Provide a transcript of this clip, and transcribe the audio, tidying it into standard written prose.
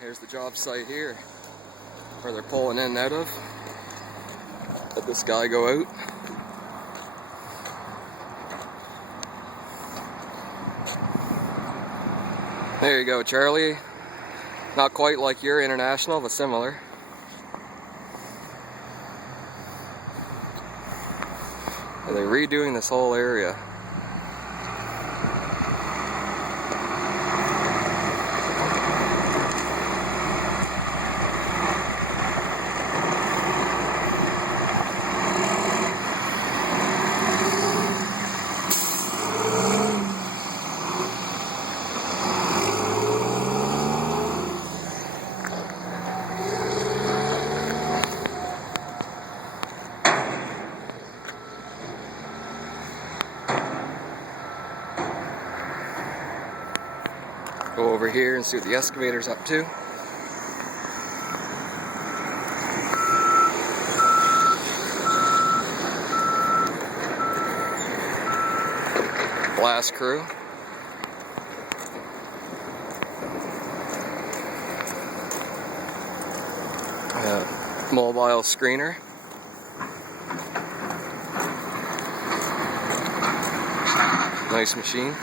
Here's the job site here, where they're pulling in and out of. Let this guy go out. There you go, Charlie. Not quite like your International, but similar. And they're redoing this whole area. Go over here and see what the excavator's up to. Blast crew. Mobile screener. Nice machine.